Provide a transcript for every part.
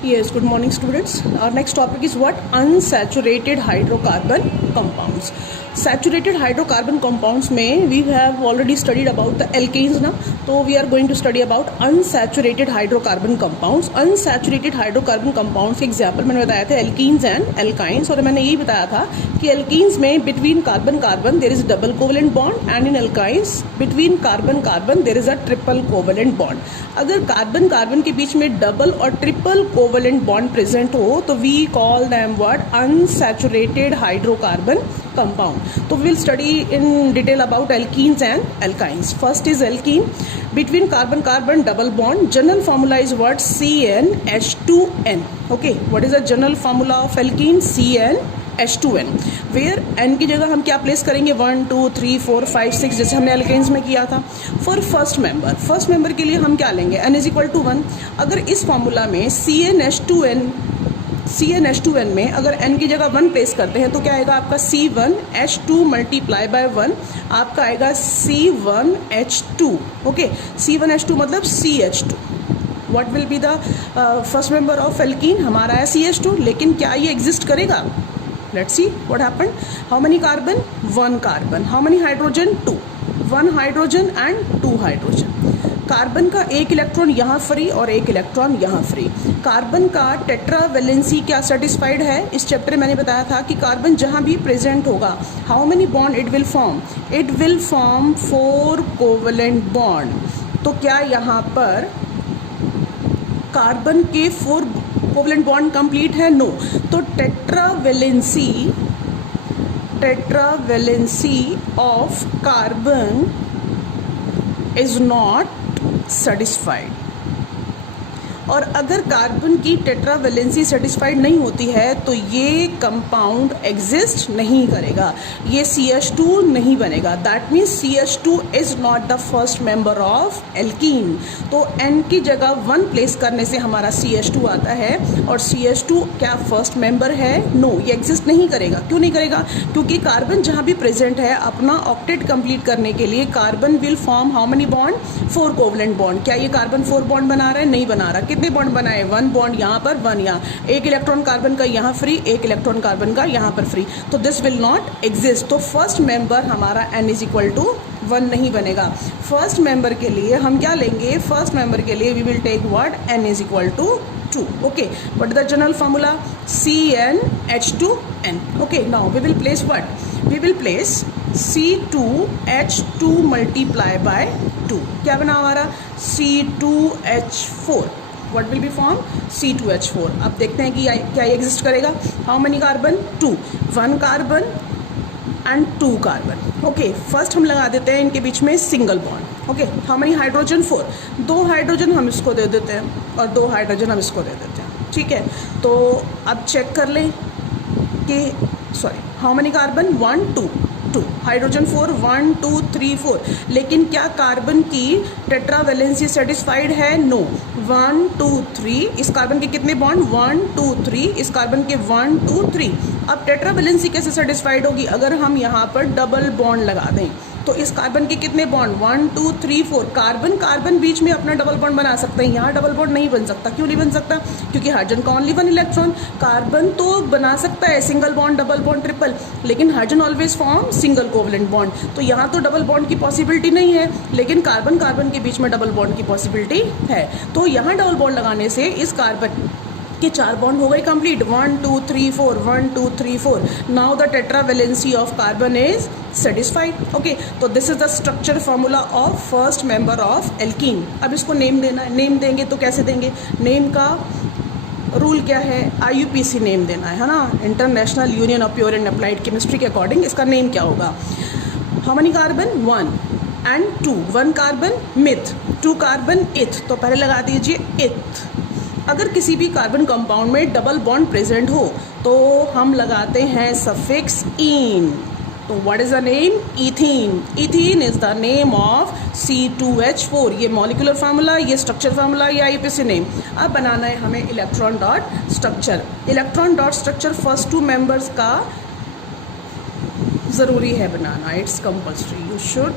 Yes, good morning students. Our next topic is what? Unsaturated hydrocarbon compounds. Saturated hydrocarbon compounds में we have already studied about the alkanes ना, तो we are going to study about unsaturated hydrocarbon compounds. Unsaturated hydrocarbon compounds के example मैंने बताया था alkenes and alkynes, और मैंने यही बताया था कि alkenes में between carbon carbon there is a double covalent bond and in alkynes between carbon carbon there is a triple covalent bond. अगर कार्बन कार्बन के बीच में डबल और ट्रिपल कोवेलेंट बॉन्ड प्रेजेंट हो तो we call them what? Unsaturated hydrocarbon compound. तो we will study in detail about alkenes and alkynes. First is alkene, between carbon carbon double bond. General formula is what? CnH2n. Okay, what is the general formula of alkene? CnH2n. Where n की जगह हम क्या place करेंगे? 1 2 3 4 5 6 जैसे हमने alkanes में किया था. फॉर फर्स्ट मेंबर के लिए हम क्या लेंगे? n is equal to 1. अगर इस फॉर्मूला में CnH2n में अगर n की जगह 1 प्लेस करते हैं तो क्या आएगा आपका? C1H2 मल्टीप्लाई बाय 1 आपका आएगा C1H2. ओके, C1H2 मतलब CH2. What will be the first member of alkene? हमारा है CH2. लेकिन क्या ये एग्जिस्ट करेगा? Let's see what happened. How many carbon? 1 carbon. How many hydrogen? 2. 1 hydrogen and 2 hydrogen. Carbon का एक इलेक्ट्रॉन यहाँ फ्री और एक इलेक्ट्रॉन यहाँ फ्री. कार्बन का टेट्रावेलेंसी क्या सेटिस्फाइड है? इस चैप्टर में मैंने बताया था कि कार्बन जहाँ भी प्रेजेंट होगा, how many bond it will form? It will form 4 covalent bond. तो क्या यहाँ पर कार्बन के 4 कोवेलेंट बॉन्ड कंप्लीट है? नो. तो tetravalency of carbon is not satisfied. और अगर कार्बन की टेट्रावेलेंसी सेटिस्फाइड नहीं होती है तो ये कंपाउंड एग्जिस्ट नहीं करेगा, ये CH2 नहीं बनेगा. That means CH2 is not the first member of alkene. तो N की जगह 1 प्लेस करने से हमारा CH2 आता है, और CH2 क्या फर्स्ट मेंबर है? नो, ये एग्जिस्ट नहीं करेगा. क्यों नहीं करेगा? क्योंकि कार्बन जहाँ भी प्रेजेंट है अपना ऑक्टेट कंप्लीट करने के लिए carbon will form how many bond? 4 covalent bond. क्या ये कार्बन 4 बॉन्ड बना रहा है? नहीं बना रहा. कितने बॉन्ड बनाए? 1 बॉन्ड यहाँ पर, 1 यहाँ. एक इलेक्ट्रॉन कार्बन का यहाँ फ्री, एक इलेक्ट्रॉन कार्बन का यहाँ पर फ्री. तो दिस विल नॉट एग्जिस्ट. तो फर्स्ट मेंबर हमारा n इज इक्वल टू 1 नहीं बनेगा. फर्स्ट मेंबर के लिए हम क्या लेंगे? फर्स्ट मेंबर के लिए we will take what? n is equal to 2. Okay, what is the general formula? CnH2n. Okay, now we will place what? We will place C2H2 multiply by 2. क्या बना हमारा? C2H4. What will be formed? C2H4. अब देखते हैं कि क्या ये exist करेगा. How many carbon? 2. 1 carbon and 2 carbon. Okay, first हम लगा देते हैं इनके बीच में single bond. Okay, how many hydrogen? 4. 2 hydrogen हम इसको दे देते हैं और 2 हाइड्रोजन हम इसको दे देते हैं. ठीक है, तो अब चेक कर लें कि हाउ मेनी कार्बन? 1 2 2 हाइड्रोजन 4 1 2 3 4. लेकिन क्या कार्बन की टेट्रावेलेंसी सेटिस्फाइड है? नो. 1 2 3. इस कार्बन के कितने बॉन्ड? 1 2 3. इस कार्बन के 1 2 3. अब टेट्रावेलेंसी कैसे सेटिस्फाइड होगी? अगर हम यहाँ पर डबल बॉन्ड लगा दें तो इस कार्बन के कितने बॉन्ड? 1 2 3 4. कार्बन कार्बन बीच में अपना डबल बॉन्ड बना सकते हैं. यहाँ डबल बॉन्ड नहीं बन सकता. क्यों नहीं बन सकता? क्योंकि हाइड्रोजन का ओनली 1 इलेक्ट्रॉन. कार्बन तो बना सकता है single bond, double bond, triple, लेकिन hydrogen always form single covalent bond. तो यहाँ तो डबल बॉन्ड की पॉसिबिलिटी नहीं है, लेकिन कार्बन कार्बन के बीच में डबल बॉन्ड की पॉसिबिलिटी है. तो यहाँ डबल बॉन्ड लगाने से इस कार्बन के 4 बॉन्ड हो गए complete. 1 2 3 4 1 2 3 4. Now the tetravalency of carbon is satisfied. Okay, तो this is the structure formula of first member of alkene. अब इसको नेम देना है. नेम देंगे तो कैसे देंगे? नेम का रूल क्या है? IUPAC नेम देना है ना, international union of pure and applied chemistry के अकॉर्डिंग इसका नेम क्या होगा? How many carbon? 1 and 2. 1 carbon meth, 2 carbon इथ. तो पहले लगा दीजिए इथ. अगर किसी भी कार्बन कंपाउंड में डबल बॉन्ड प्रेजेंट हो तो हम लगाते हैं सफिक्स इन. तो what is the name? Ethene. Ethene is the name of C2H4. ये मॉलिक्यूलर फार्मूला, ये स्ट्रक्चर फार्मूला, ये IUPAC नेम. अब बनाना है हमें electron dot structure. Electron dot structure first 2 members का ज़रूरी है बनाना. It's compulsory. You should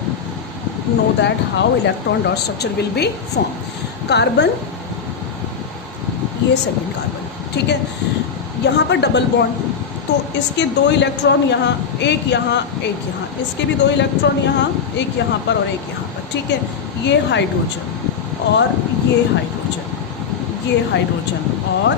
know that how electron dot structure will be form. Carbon ये सेकंड कार्बन, ठीक है। यहाँ पर डबल बॉन्ड, तो इसके 2 इलेक्ट्रॉन यहाँ, एक यहाँ, एक यहाँ, इसके भी 2 इलेक्ट्रॉन यहाँ, एक यहाँ पर और एक यहाँ पर, ठीक है। ये हाइड्रोजन और ये हाइड्रोजन, ये हाइड्रोजन और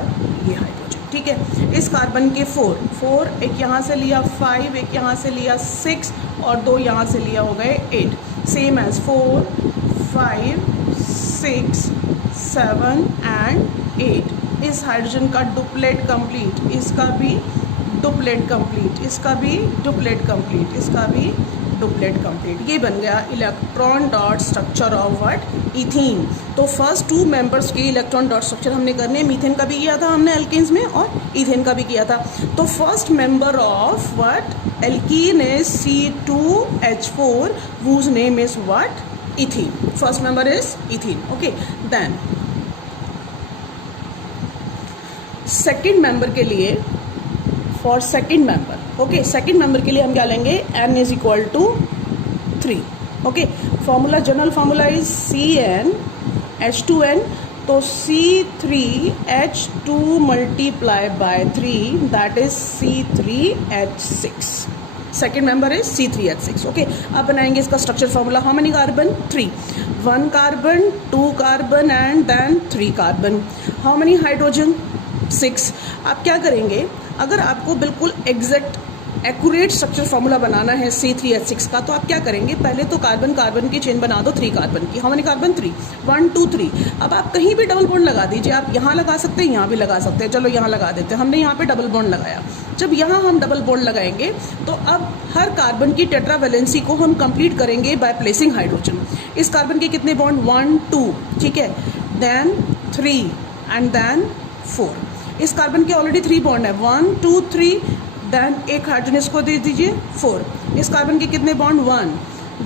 ये हाइड्रोजन, ठीक है। इस कार्बन के 4, एक यहाँ से लिया 5, एक यहाँ से लिया 6 और 2 यहाँ से लिया हो गए 8, सेम एज 4, 5, 6, 7 एंड 8। इस हाइड्रोजन का डुप्लेट कंप्लीट, इसका भी डुप्लेट कंप्लीट, इसका भी डुप्लेट कंप्लीट, इसका भी डुप्लेट कंप्लीट। ये बन गया electron dot structure of what, ethene. तो फर्स्ट 2 मेंबर्स के इलेक्ट्रॉन डॉट स्ट्रक्चर हमने करने, मीथेन का भी किया था हमने एल्केन्स में और इथेन का भी किया था। तो first member of what, alkene is C2H4 whose name is what, ethene. First member is ethene, okay. Then second member के लिए, for second member, okay, second member के लिए हम क्या लेंगे, N is equal to 3, okay. Formula, general formula is CnH2n, तो C3H2 multiply by 3 that is C3H6। Second member is C3H6, okay. अब बनाएंगे इसका structure formula. How many carbon, 3, 1 carbon, 2 carbon and then 3 carbon. How many hydrogen, 6। आप क्या करेंगे, अगर आपको बिल्कुल एग्जैक्ट एक्यूरेट स्ट्रक्चर फॉर्मूला बनाना है C3H6 का, तो आप क्या करेंगे, पहले तो कार्बन कार्बन की चेन बना दो 3 कार्बन की। How many carbon, 3, 1 2 3। अब आप कहीं भी डबल बॉन्ड लगा दीजिए, आप यहाँ लगा सकते हैं, यहाँ भी लगा सकते हैं, चलो यहाँ लगा देते हैं। हमने यहाँ पे डबल बॉन्ड लगाया। जब यहाँ हम डबल बॉन्ड लगाएंगे तो अब हर कार्बन की टेट्रा वैलेंसी को हम कंप्लीट करेंगे बाय प्लेसिंग हाइड्रोजन। इस कार्बन के कितने बॉन्ड, 1 2, ठीक है, देन 3 एंड देन 4। इस कार्बन के ऑलरेडी 3 बॉन्ड है, 1 2 3, देन एक हाइड्रोजन इसको दे दीजिए 4। इस कार्बन के कितने bond, 1,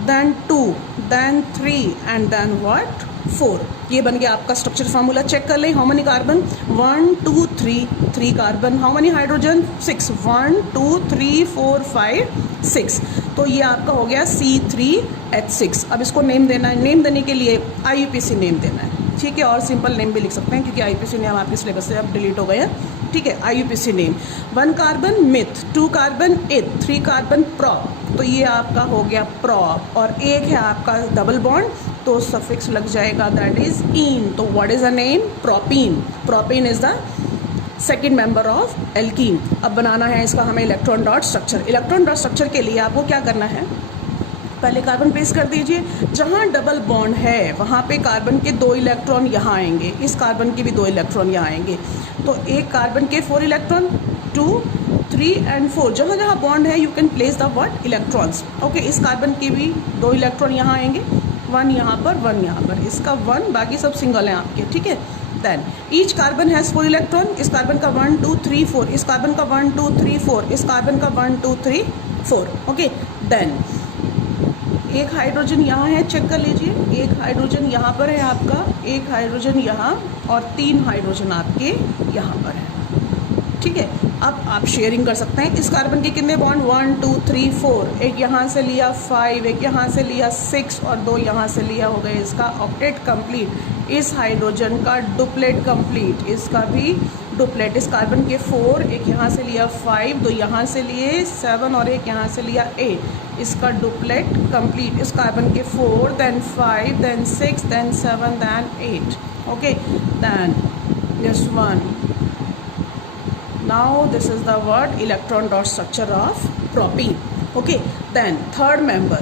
then 2, then 3 and then what, 4। ये बन गया आपका स्ट्रक्चर फार्मूला। चेक कर ले, how many carbon, 1 2 3, 3 carbon. How many hydrogen, 6, 1 2 3 4 5 6। तो ये आपका हो गया C3H6। अब इसको नेम देना है, नेम देने के लिए IUPAC नेम देना है, ठीक है, और सिंपल नेम भी लिख सकते हैं क्योंकि IUPAC नेम आपके सिलेबस से अब डिलीट हो गए हैं, ठीक है। IUPAC name, 1 carbon meth, 2 carbon eth, 3 carbon prop, तो ये आपका हो गया प्रॉप। और एक है आपका डबल बॉन्ड, तो सफिक्स लग जाएगा दैट इज इन। तो what is the name, propene. Propene is the second member of alkene. अब बनाना है इसका हमें electron dot structure. Electron dot structure के लिए आपको क्या करना है, पहले कार्बन पेस्ट कर दीजिए, जहाँ डबल बॉन्ड है वहाँ पे कार्बन के 2 इलेक्ट्रॉन यहाँ आएंगे, इस कार्बन के भी 2 इलेक्ट्रॉन यहाँ आएंगे। तो एक कार्बन के 4 इलेक्ट्रॉन, 2 3 एंड 4, जहाँ जहाँ बॉन्ड है you can place the what, electrons, okay. इस कार्बन के भी 2 इलेक्ट्रॉन यहाँ आएंगे, 1 यहाँ पर 1 यहाँ पर, इसका 1, बाकी सब सिंगल हैं आपके, ठीक है। Then each carbon has 4 electron, इस कार्बन का 1 2 3 4, इस कार्बन का 1 2 3 4, इस कार्बन का 1 2 3 4, ओके। देन एक हाइड्रोजन यहाँ है, चेक कर लीजिए, एक हाइड्रोजन यहाँ पर है आपका, एक हाइड्रोजन यहाँ और 3 हाइड्रोजन आपके यहाँ पर है, ठीक है। अब आप शेयरिंग कर सकते हैं। इस कार्बन के कितने बॉन्ड, 1 2 3 4, एक यहाँ से लिया 5, एक यहाँ से लिया 6 और 2 यहाँ से लिया, हो गए इसका ऑक्टेट कंप्लीट। इस हाइड्रोजन का डुप्लेट कंप्लीट, इसका भी डुप्लेट। इस कार्बन के 4, एक यहाँ से लिया 5, 2 यहाँ से लिए 7 और एक यहाँ से लिया 8, इसका डुप्लेट कंप्लीट। इस कार्बन के 4, then 5, then 6, then 7, then 8, okay. Then this one, now this is the word electron dot structure of propene, okay. Then third member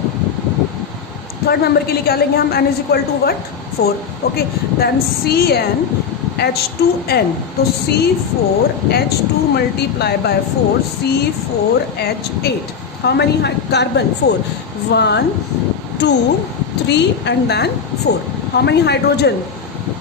के लिए क्या लेंगे हम, n is equal to what, 4, okay. Then CnH2n, तो C4H2 multiply by 4, C4H8. how many carbon, 4, 1 2 3 and then 4. how many hydrogen,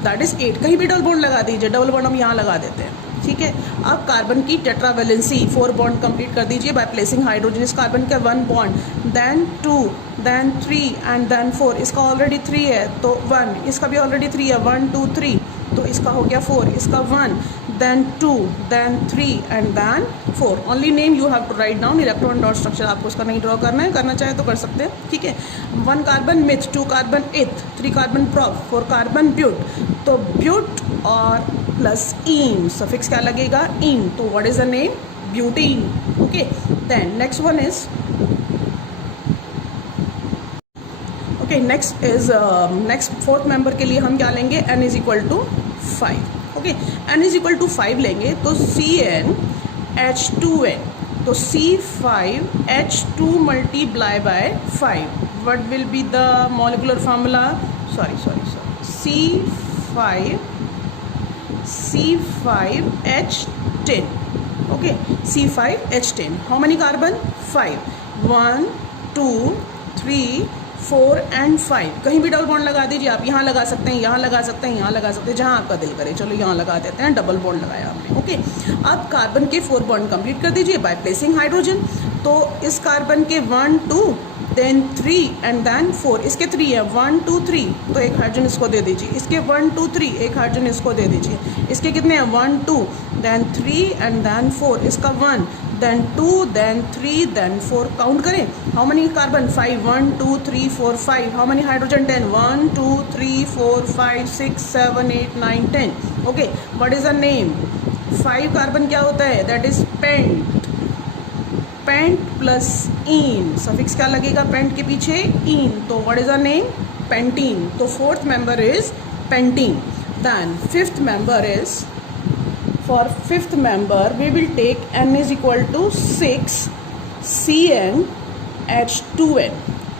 that is 8. कहीं भी double bond लगा दीजिए, डबल बॉन्ड हम यहाँ लगा देते हैं, ठीक है। अब कार्बन की टेट्रा वैलेंसी 4 बॉन्ड कंप्लीट कर दीजिए बाय प्लेसिंग हाइड्रोजन। इस कार्बन का 1 bond, then 2, then 3 and then 4, इसका ऑलरेडी 3 है तो 1, इसका भी ऑलरेडी 3 है, 1 2 3, तो तो इसका हो गया 4, इसका 1, then 2, then 3 and then 4. Only name you have to write down. Electron dot structure आपको उसका नहीं ड्रॉ करना है, करना चाहे तो कर सकते हैं, ठीक है. 1 carbon meth, 2 carbon eth, 3 carbon prop, 4 carbon ब्यूट. तो ब्यूट और प्लस इन सफिक्स क्या लगेगा, इन. तो what is the name, butene. Okay, then next one is next fourth member के लिए हम क्या लेंगे, n is equal to 5. Okay, n is equal to 5 लेंगे तो CnH2n, तो C5H2 multiply by 5. What will be the molecular formula, sorry C5H10. Okay, C5H10. How many carbon, 5. 1 2 3 4 and 5. कहीं भी डबल बॉन्ड लगा दीजिए आप, यहाँ लगा सकते हैं, यहाँ लगा सकते हैं, यहाँ लगा सकते हैं, जहाँ आपका दिल करे. चलो यहाँ लगा देते हैं, डबल बॉन्ड लगाया आपने. ओके, अब कार्बन के 4 बॉन्ड कंप्लीट कर दीजिए बाय प्लेसिंग हाइड्रोजन. तो इस कार्बन के 1 2 then 3 and then 4, इसके 3 है, 1 2 3, तो एक हाइड्रोजन इसको दे दीजिए. इसके 1 2 3, एक हाइड्रोजन इसको दे दीजिए. इसके कितने हैं, 1 2 then 3 and then 4, इसका 1 then 2 then 3 then 4. काउंट करें, how many carbon, 5. 1 2 3 4 5. How many hydrogen, 10. 1 2 3 4 5 6 7 8 9 10. Okay, what is the name, 5 carbon क्या होता है, that is pent. Pent plus in suffix क्या लगेगा, पेंट के पीछे इन. तो what is the name, pentene. तो fourth member is pentene. Then fifth member is, for fifth member we will take n is equal to 6 CnH2n.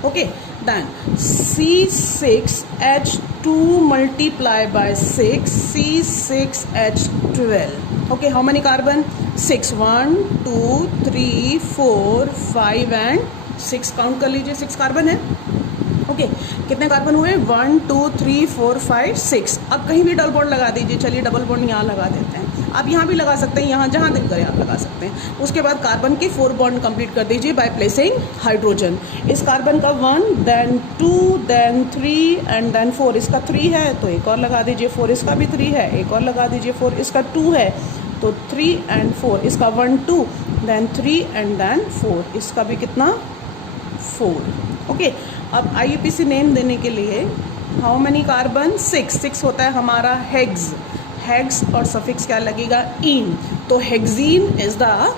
okay, then C6H2 multiply by 6 C6H12. okay, how many carbon, 6. 1 2 3 4 5 and 6. Count कर लीजिए, 6 carbon है. Okay, कितने carbon हुए, 1 2 3 4 5 6. अब कहीं भी double bond लगा दीजिए. चलिए डबल बॉन्ड यहाँ लगा देते हैं. आप यहाँ भी लगा सकते हैं, यहाँ जहाँ दिल करे आप लगा सकते हैं. उसके बाद कार्बन के 4 बॉन्ड कंप्लीट कर दीजिए बाय प्लेसिंग हाइड्रोजन. इस कार्बन का 1 then 2 then 3 and then 4. इसका 3 है तो एक और लगा दीजिए. 4 इसका भी 3 है, एक और लगा दीजिए. 4 इसका 2 है तो 3 and 4. इसका 1 2 then 3 and then 4. इसका भी कितना, 4. ओके, अब IUPAC नेम देने के लिए हाउ मेनी कार्बन, 6 होता है हमारा हेक्स. हेक्स और सफिक्स क्या लगेगा, इन. तो hexene is the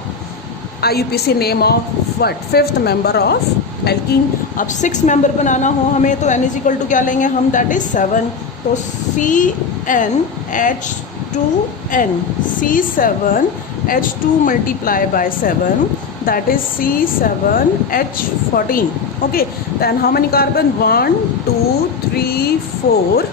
IUPAC name of what, fifth member of alkene. अब 6 मेंबर बनाना हो हमें तो n इज इक्वल टू क्या लेंगे हम, दैट इज 7. तो CnH2n, C7H2 multiply by 7, that is C7H14. okay, then how many carbon, 1 2 3 4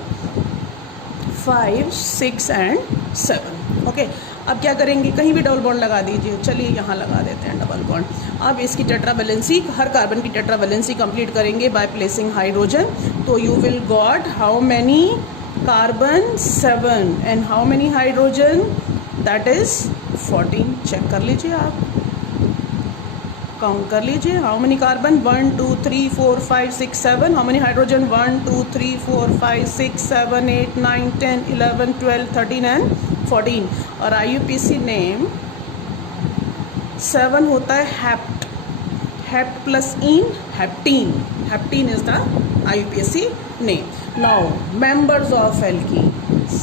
5 6 and 7. okay, अब क्या करेंगे, कहीं भी डबल बॉन्ड लगा दीजिए. चलिए यहाँ लगा देते हैं डबल बॉन्ड. अब इसकी टेट्रावैलेंसी, हर कार्बन की टेट्रावैलेंसी कंप्लीट करेंगे बाय प्लेसिंग हाइड्रोजन. तो you will got how many carbon, 7 and how many hydrogen, that is 14. Check कर लीजिए आप, काउंट कर लीजिए. How many carbon, 1 2 3 4 5 6 7. How many hydrogen, 1 2 3 4 5 6 7 8 9 10 11 12 13 and 14. और IUPAC नेम 7 होता है hept. Hept plus in, heptene. Heptene is the IUPAC name. Now members of alkenes,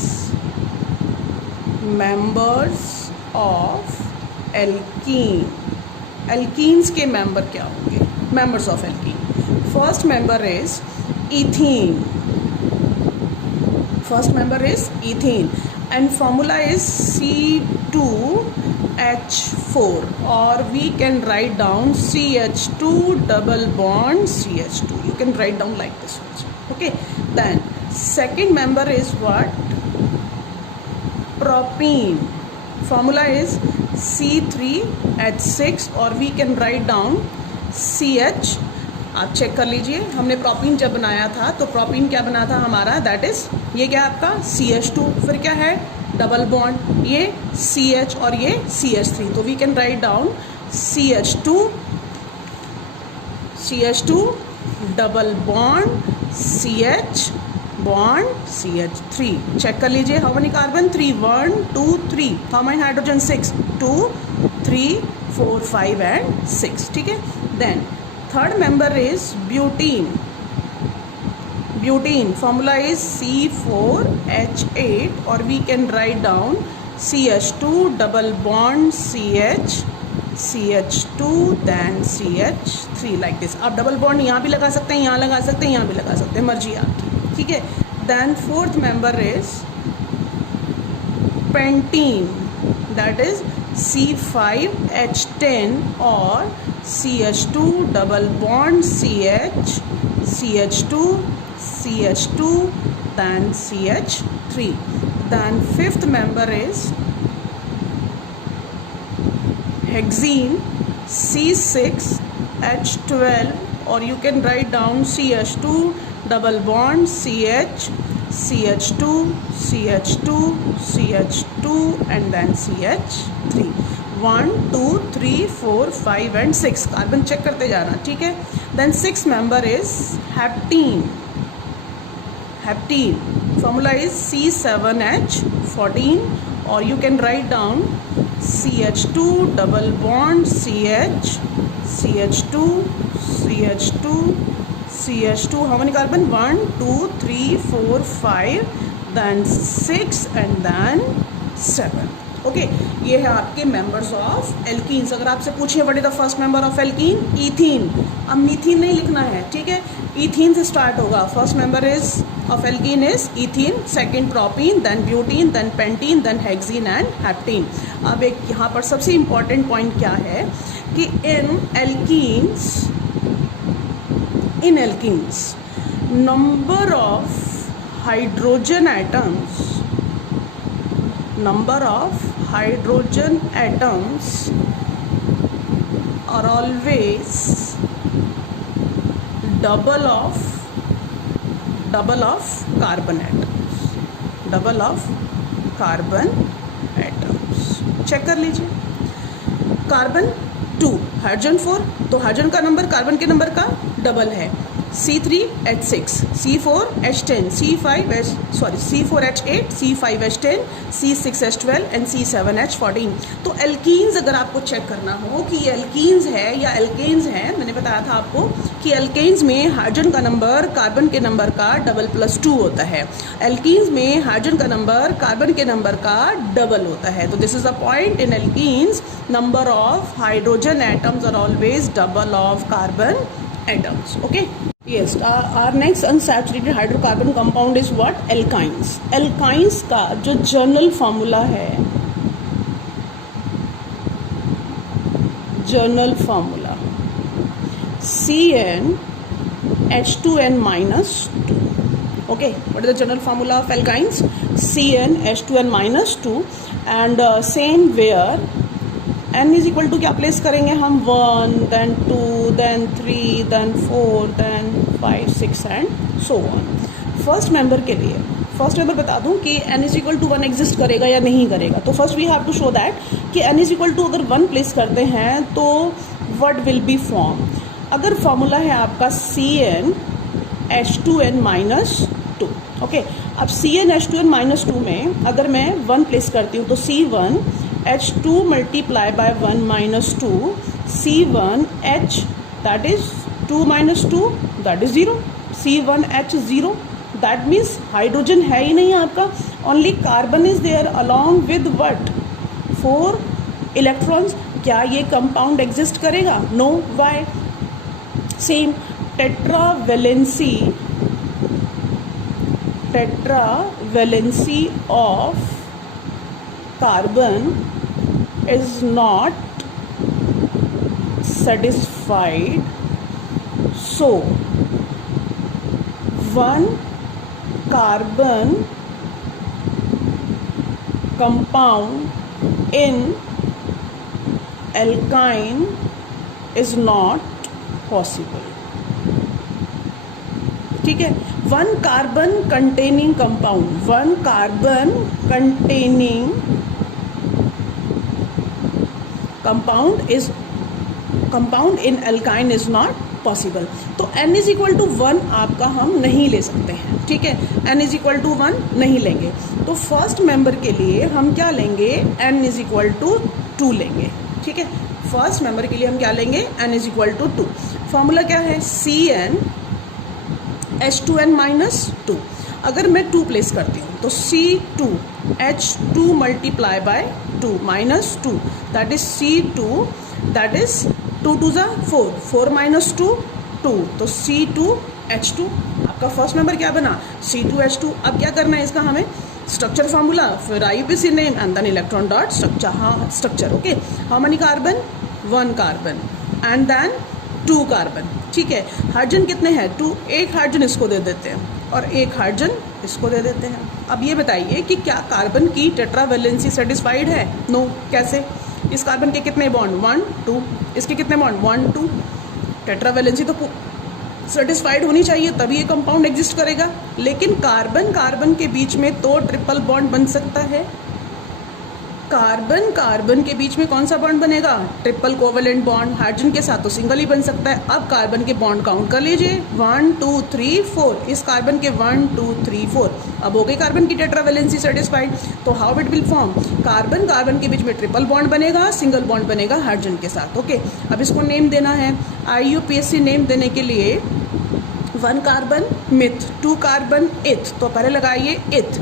members of alkene. Alkenes के member क्या होंगे, members of alkene. First member is ethene. First member is ethene and formula is C2H4 or we can write down CH2 double bond CH2. You can write down like this also. okay, then second member is what, propene. formula is C3H6 or we can write down CH. आप check कर लीजिए, हमने propene जब बनाया था तो propene क्या बना था हमारा, दैट इज ये क्या आपका CH2, फिर क्या है डबल बॉन्ड, ये CH और ये CH3. तो we can write down CH2 double bond CH bond CH3. Check कर लीजिए, how many carbon? 3, 1 2 3. How many hydrogen? 6, 2 3 4 5 and 6. ठीक है. Then third member is butene. Butene formula is C4H8 or we can write down CH2 double bond CH2 then CH3 like this. आप double bond यहाँ भी लगा सकते हैं, यहाँ लगा सकते हैं, यहाँ भी लगा सकते हैं, मर्जी आपकी. ठीक है. Then fourth member is pentene, that is C5H10 और CH2 double bond CH2 then CH3. Then fifth member is hexene C6H12 or you can write down CH2 double bond CH2 and then CH3. 1 2 3 4 5 and 6 carbon check करते जाना. ठीक है. Then six member is heptene. Formula is C7H14 or you can write down CH2 double bond CH2. How many carbon? 1 2 3 4 5 then 6 and then 7. Okay. ये है आपके members of alkenes. अगर आपसे पूछिए what is the first member of alkene? Ethene. अब मीथीन नहीं लिखना है. ठीक है. ईथीन से स्टार्ट होगा. First member is of alkene is ethene, second propene, then butene, then pentene, then hexene and heptene. अब एक यहाँ पर सबसे इम्पॉर्टेंट पॉइंट क्या है कि इन alkenes number of hydrogen atoms are always double of carbon atoms. Check कर लीजिए. कार्बन 2, हाइड्रोजन 4, तो हाइड्रोजन का नंबर कार्बन के नंबर का डबल है. C3H6, C4H10, C4H8, C5H10, C6H12 and C7H14. तो एल्कीन्स अगर आपको चेक करना हो कि ये एल्कीन्स है या एल्केन्स हैं, मैंने बताया था आपको कि एल्केन्स में हाइड्रोजन का नंबर कार्बन के नंबर का डबल प्लस 2 होता है. एल्कीन्स में हाइड्रोजन का नंबर कार्बन के नंबर का डबल होता है. तो this is the point. In alkenes number of hydrogen atoms are always double of carbon atoms. Okay. Yes. Our next unsaturated hydrocarbon compound is what? Alkynes. Alkynes का जो journal formula है, CnH2n-2. Okay. What is the general formula of alkynes? CnH2n-2 and same where n is equal to क्या place करेंगे हम? 1 then 2 then 3 then 4 then 5 6 and so on. First member के लिए first member बता दूं कि n is equal to 1 exist करेगा या नहीं करेगा. तो first we have to show that कि n इज इक्वल टू अगर 1 प्लेस करते हैं तो व्हाट विल बी फॉर्म. अगर फॉर्मूला है आपका CnH2n-2. ओके. अब CnH2n-2 में अगर मैं 1 प्लेस करती हूँ तो C1H2 multiply by 1 minus 2, C1H that is 2 minus 2 that is 0, C1H 0 that means hydrogen है ही नहीं आपका. only carbon is there along with what? 4 electrons. क्या ये कंपाउंड एग्जिस्ट करेगा? No. Why? Same tetravalency of carbon is not satisfied, so one carbon compound in alkyne is not possible. ठीक है. One carbon containing compound in alkyne is not possible. तो n is equal to 1 आपका हम नहीं ले सकते हैं, ठीक है, n इज इक्वल टू 1 नहीं लेंगे। तो फर्स्ट मेंबर के लिए हम क्या लेंगे, n इज इक्वल टू 2 लेंगे, ठीक है। फर्स्ट मेंबर के लिए हम क्या लेंगे, n is equal to 2। Formula क्या है, Cn H2n माइनस 2। अगर मैं 2 प्लेस करती हूँ तो C2 H2 multiply by 2 minus 2 that is C2 that is 2 2 ज़ा 4, 4 माइनस 2 2, तो C2 H2 आपका फर्स्ट नंबर क्या बना, C2 H2। अब क्या करना है इसका, हमें स्ट्रक्चर फार्मूला, फिर IUPAC name and then electron dot structure, हाँ structure, okay. How many carbon, 1 carbon and then 2 carbon, ठीक है। हाइड्रोजन कितने हैं, 2, एक हाइड्रोजन इसको दे देते हैं और एक हाइड्रोजन इसको दे देते हैं। अब ये बताइए कि क्या कार्बन की टेट्रावैलेंसी सेटिस्फाइड है, नो, कैसे। इस कार्बन के कितने बॉन्ड, 1 2, इसके कितने बॉन्ड, 1 2। टेट्रावैलेंसी तो सेटिस्फाइड होनी चाहिए तभी ये कंपाउंड एग्जिस्ट करेगा। लेकिन कार्बन कार्बन के बीच में तो ट्रिपल बॉन्ड बन सकता है। कार्बन कार्बन के बीच में कौन सा बॉन्ड बनेगा, ट्रिपल कोवेलेंट बॉन्ड। हाइड्रोजन के साथ तो सिंगल ही बन सकता है। अब कार्बन के बॉन्ड काउंट कर लीजिए, 1 2 3 4, इस कार्बन के 1 2 3 4। अब हो गई कार्बन की टेट्रावैलेंसी सेटिस्फाइड। तो how it will form, carbon carbon के बीच में ट्रिपल बॉन्ड बनेगा, सिंगल बॉन्ड बनेगा हाइड्रोजन के साथ, ओके। अब इसको नेम देना है, IUPAC नेम देने के लिए 1 कार्बन मिथ, 2 कार्बन इथ, तो पहले लगाइए इथ।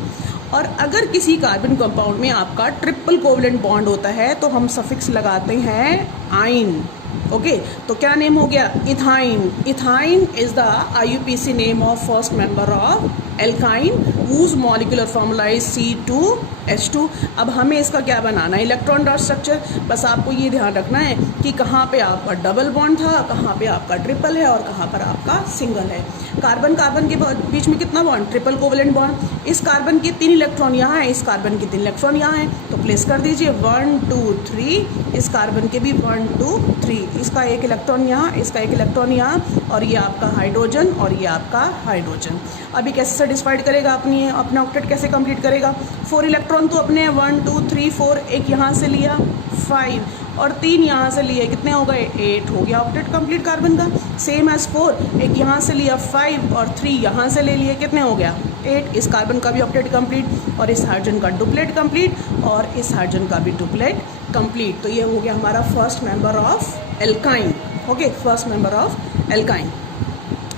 और अगर किसी कार्बन कंपाउंड में आपका ट्रिपल कोवेलेंट बॉन्ड होता है तो हम सफिक्स लगाते हैं आइन, ओके। तो क्या नेम हो गया, ethyne. Ethyne is the IUPAC name of first member of alkyne whose molecular formula is C2H2। अब हमें इसका क्या बनाना है, इलेक्ट्रॉन डॉट स्ट्रक्चर। बस आपको ये ध्यान रखना है कि कहाँ पे आपका डबल बॉन्ड था, कहाँ पे आपका ट्रिपल है और कहाँ पर आपका सिंगल है। कार्बन कार्बन के बीच में कितना बॉन्ड, ट्रिपल कोवेलेंट बॉन्ड। इस कार्बन के 3 इलेक्ट्रॉन यहाँ है, इस कार्बन के 3 इलेक्ट्रॉन यहाँ है, तो प्लेस कर दीजिए 1 2 3। इस कार्बन के भी 1 2 3, इसका एक इलेक्ट्रॉन यहाँ, इसका एक इलेक्ट्रॉन यहाँ, और ये आपका हाइड्रोजन और ये आपका हाइड्रोजन। अभी कैसे सेटिस्फाइड करेगा अपना ऑक्टेट कैसे कंप्लीट करेगा, 4 इलेक्ट्रॉन तो अपने 1 2 3 4, एक यहाँ से लिया 5 और 3 यहाँ से लिए, कितने हो गए 8, हो गया ऑक्टेट कंप्लीट कार्बन का। सेम एज 4, एक यहाँ से लिया 5 और 3 यहाँ से ले लिए, कितने हो गया 8। इस कार्बन का भी ऑक्टेट कंप्लीट और इस हाइड्रोजन का डुप्लेट कंप्लीट और इस हाइड्रोजन का भी डुप्लेट कंप्लीट। तो ये हो गया हमारा first member of alkyne, okay, first member of alkyne.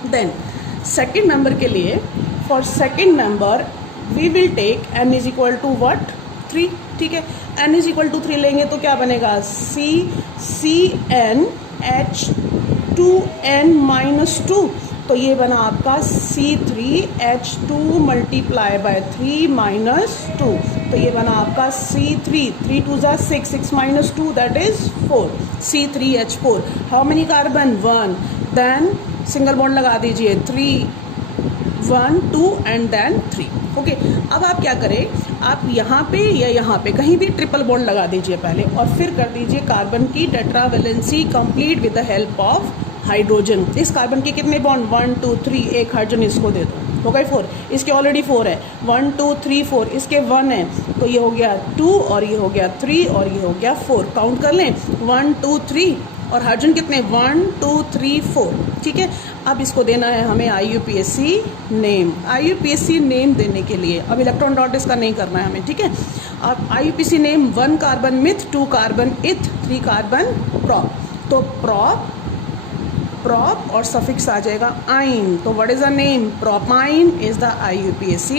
Then second member के लिए, for second member we will take n is equal to what, 3, ठीक है। n इज इक्वल टू 3 लेंगे तो क्या बनेगा, CN H2n माइनस 2, तो ये बना आपका C3H2 मल्टीप्लाई बाय 3 माइनस 2, तो ये बना आपका C3, 3 2 ज़ा 6, 6 minus 2 that is 4, C3H4। How many carbon, 1, then single bond लगा दीजिए 3 1 2 एंड देन 3, ओके। अब आप क्या करें, आप यहाँ पे या यहाँ पे कहीं भी ट्रिपल बॉन्ड लगा दीजिए पहले और फिर कर दीजिए कार्बन की tetravalency complete with the help of hydrogen. इस कार्बन के कितने बॉन्ड, 1 2 3, एक हाइड्रोजन इसको दे दो, हो गए 4, इसके ऑलरेडी 4 है, 1 2 3 4, इसके 1 है, तो ये हो गया 2 और ये हो गया 3 और ये हो गया 4, काउंट कर लें 1 2 3, और हाइड्रोजन कितने, 1 2 3 4, ठीक है। अब इसको देना है हमें IUPAC नेम। IUPAC नेम देने के लिए अब इलेक्ट्रॉन डॉट इसका नहीं करना है हमें, ठीक है। अब IUPAC name 1 carbon meth, 2 carbon eth, 3 carbon prop, तो प्रॉप और सफिक्स आ जाएगा आइन, तो what is the name, propyne is the IUPAC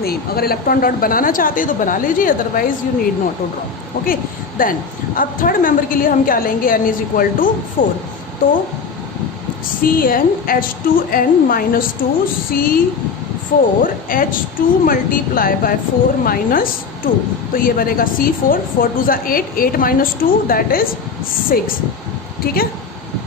नेम। अगर इलेक्ट्रॉन डॉट बनाना चाहते हैं तो बना लीजिए, otherwise you need not to draw, okay. Then अब थर्ड मेंबर के लिए हम क्या लेंगे, n इज इक्वल टू 4, तो CN H2n minus 2, C4H2 multiply by 4 minus 2, तो ये बनेगा C4, 4 2 ज़ा 8, 8 माइनस 2 दैट इज 6, ठीक है,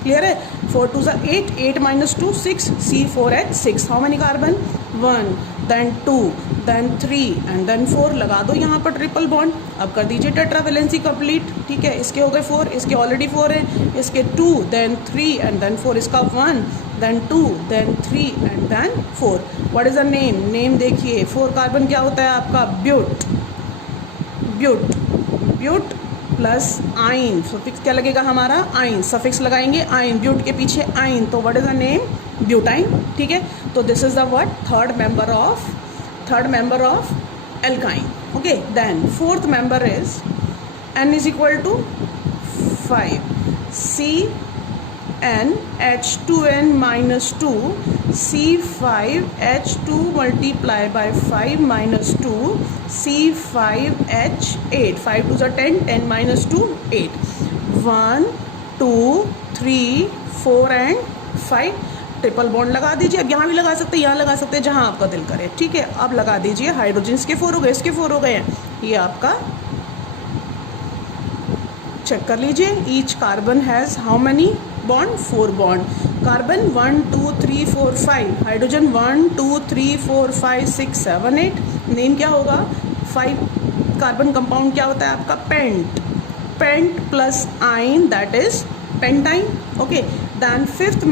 क्लियर है। 4 2 ज़ा 8, 8 minus 2 6, C4H6। How many carbon, 1, then 2, then 3 and then 4, लगा दो यहाँ पर ट्रिपल बॉन्ड। अब कर दीजिए टेट्रावैलेंसी कंप्लीट, ठीक है। इसके हो गए 4, इसके ऑलरेडी 4 है, इसके 2 देन 3 एंड देन 4, इसका 1 then 2 then 3 and then 4। What is the name, name देखिए 4 कार्बन क्या होता है आपका, ब्यूट, ब्यूट, ब्यूट प्लस आइन, सफिक्स क्या लगेगा हमारा, आइन, सफिक्स लगाएंगे आइन, ब्यूट के पीछे आइन, तो what is the name, butyne, ठीक है। तो this is the what, third member of alkyne, okay. Then fourth member is n is equal to 5, CnH2n minus 2 C5H2 multiply by 5 minus 2 C5H8, 5 2 are 10, 10 minus 2 8, 1 2 3 4 and 5, triple bond लगा दीजिए। अब यहाँ भी लगा सकते हैं, यहाँ लगा सकते हैं, जहाँ आपका दिल करे, ठीक है। अब लगा दीजिए, हाइड्रोजन के 4 हो गए, इसके 4 हो गए हैं, ये आपका चेक कर लीजिए। Each carbon has how many bond, 4 bond. Carbon 1 2 3 4 5, hydrogen 1 2 3 4 5 6 7 8। Name क्या होगा, 5 कार्बन कंपाउंड क्या होता है आपका, pent plus yne, that is pentyne, okay. Then fifth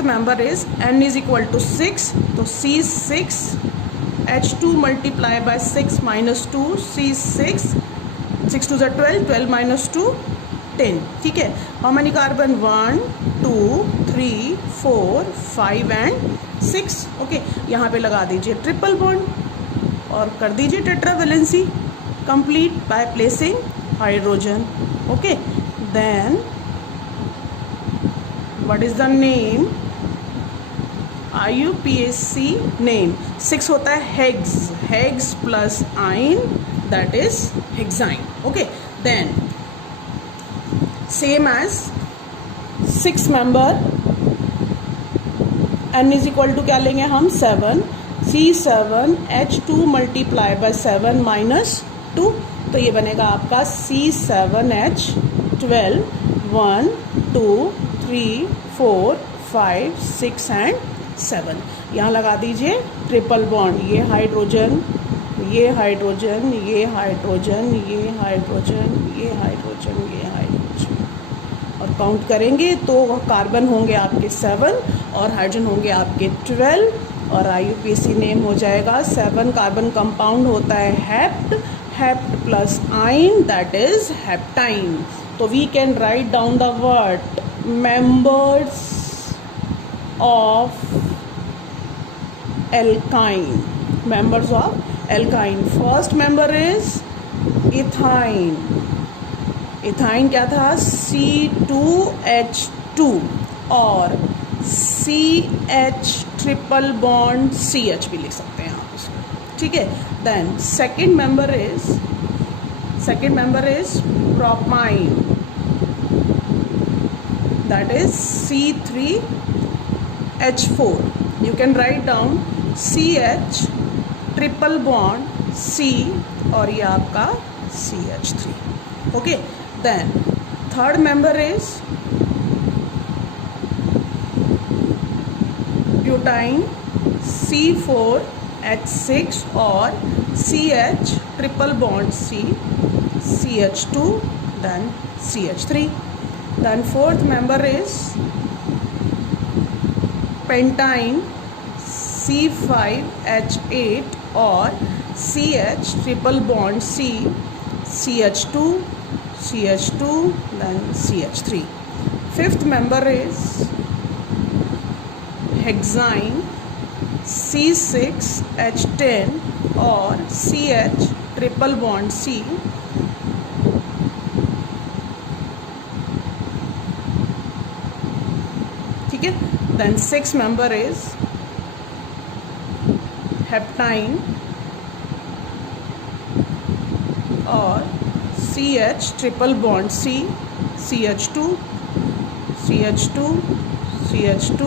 member is n is equal to 6, तो C6H2 multiply by 6 minus 2 C6 6 2 are 12, 12 minus 2 10, ठीक है। How many carbon, 1 2 3 4 5 and 6, okay. यहाँ पे लगा दीजिए ट्रिपल बॉन्ड और कर दीजिए tetravalency complete by placing hydrogen, okay. Then what is the name, IUPAC name, 6 होता है hex plus yne, that is hexine, okay। Then same as 6 member, n is equal to क्या लेंगे हम, 7, C7H2 मल्टीप्लाई बाय 7 माइनस 2, तो ये बनेगा आपका C7H12 1 2 3 4 5 6 and 7। यहाँ लगा दीजिए ट्रिपल बॉन्ड, ये हाइड्रोजन, ये हाइड्रोजन, ये हाइड्रोजन, ये हाइड्रोजन, ये हाइड्रोजन, ये हाइड्रोजन, और काउंट करेंगे तो कार्बन होंगे आपके 7 और हाइड्रोजन होंगे आपके 12, और IUPAC नेम हो जाएगा, 7 कार्बन कंपाउंड होता है hept plus yne, that is heptyne. तो we can write down the word members of alkyne, members of alkyne। first member is ethyne क्या था, C2H2 और CH ट्रिपल बॉन्ड CH भी लिख सकते हैं आप उसको, ठीक है। Then second member is propyne, that is C3H4, you can write down CH triple bond C और ये आपका CH3, okay. Then third member is butyne, C4H6 और CH triple bond C, CH2, then CH3। Then fourth member is pentyne, C5H8 और CH triple bond C, CH2, then CH3। Fifth member is hexyne, C6H10 और CH triple bond C, ठीक है। Then six member is heptyne और CH triple bond C, CH2, CH2, CH2,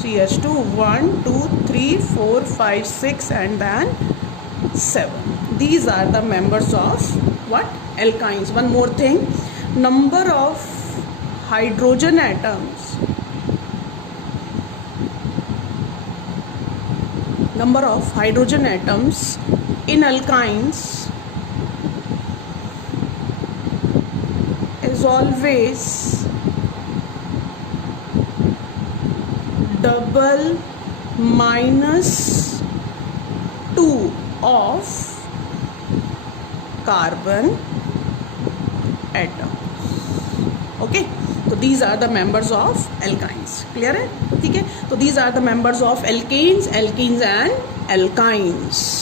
CH2, 1 2 3 4 5 6 and then 7. These are the members of what? Alkynes. One more thing, number of hydrogen atoms, in alkynes is always double -2 of carbon atom. Okay, तो these are the members of alkynes. Clear है? ठीक है, तो these are the members of alkanes, alkenes and alkynes.